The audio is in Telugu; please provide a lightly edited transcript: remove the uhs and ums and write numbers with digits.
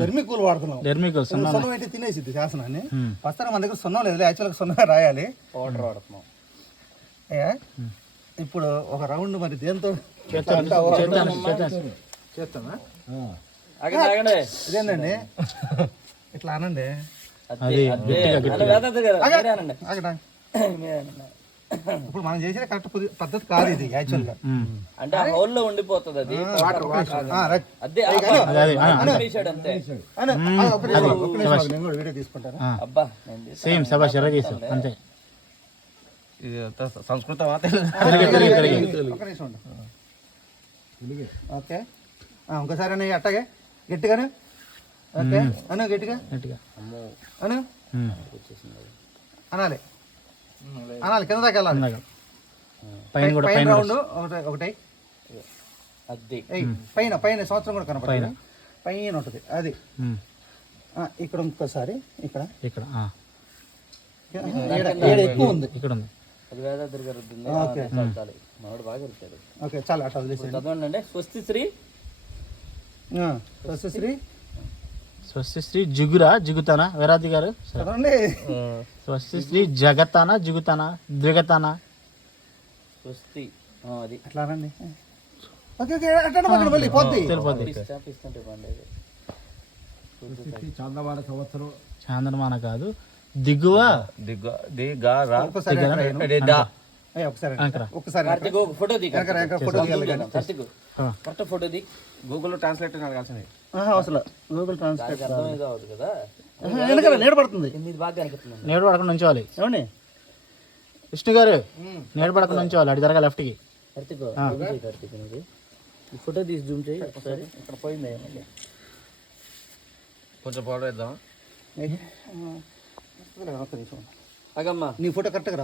ధర్మికూలు వాడుతున్నాం. ధర్మికూలు సున్నం అయితే తినేసిద్ది శాసనాన్ని. ప్రస్తుతం మన దగ్గర సున్నం లేదు, యాక్చువల్గా సున్నం రాయాలి. పౌడర్ వాడుతున్నాం. ఇప్పుడు ఒక రౌండ్ మరి దేంతో చేస్తామా? ఇదేందండి ఇట్లా అనండి. ఇప్పుడు మనం చేసిన కరెక్ట్ పద్ధతి కాదు ఇది యాక్చువల్గా. అంటే ఆ హోల్లో ఉండిపోతుంది అది. వీడియో తీసుకుంటారా? అబ్బా సేమ్ శభాష్ అంతే. సంస్కృతం. ఓకే ఇంకోసారి అన్న అట్టగే గట్టిగానే. ఓకే అను గట్టిగా అను అనాలి అనాలి. కింద దాకా వెళ్ళాలి. పైన రౌండ్ ఒకటి పైన పైన సంవత్సరం కూడా కనపడాలి. పైన ఉంటుంది అది. ఇక్కడ ఇంకోసారి ఇక్కడ ఇక్కడ ఎక్కువ ఉంది. ఇక్కడ ఉంది. ఓకే చాలా అట్లా వదిలేసి చదవండి. స్వస్తి శ్రీ స్వస్తి శ్రీ స్వస్తి శ్రీ జిగురా జిగుతానా వీరాది గారు చదవండి. స్వస్తి శ్రీ జగతానా జిగుతానా ద్విగతానా స్వస్తి అది అట్లా రండి. ఓకే ఓకే అట్లా మళ్ళీ పోద్ది. చంద్రమాన సంవత్సరం చాంద్రమాన కాదు దిగువ ఫోటో ది. గూగుల్ ట్రాన్స్లేట్ కావాల్సింది అసలు గూగుల్ ట్రాన్స్లేట్ కదా. నీడ పడుతుంది. నేడు పడకుండా ఉంచోవాలి. ఏమండి విష్ణు గారు నేడు పడకుండా ఉంచోవాలి. అటు జరగా లెఫ్ట్కి. ఫోటో తీసి జూమ్ చేయి ఒకసారి. ఇక్కడ పోయింది కొంచెం పౌడర్ వేద్దాం. నీ ఫోటో కరెక్ట్గా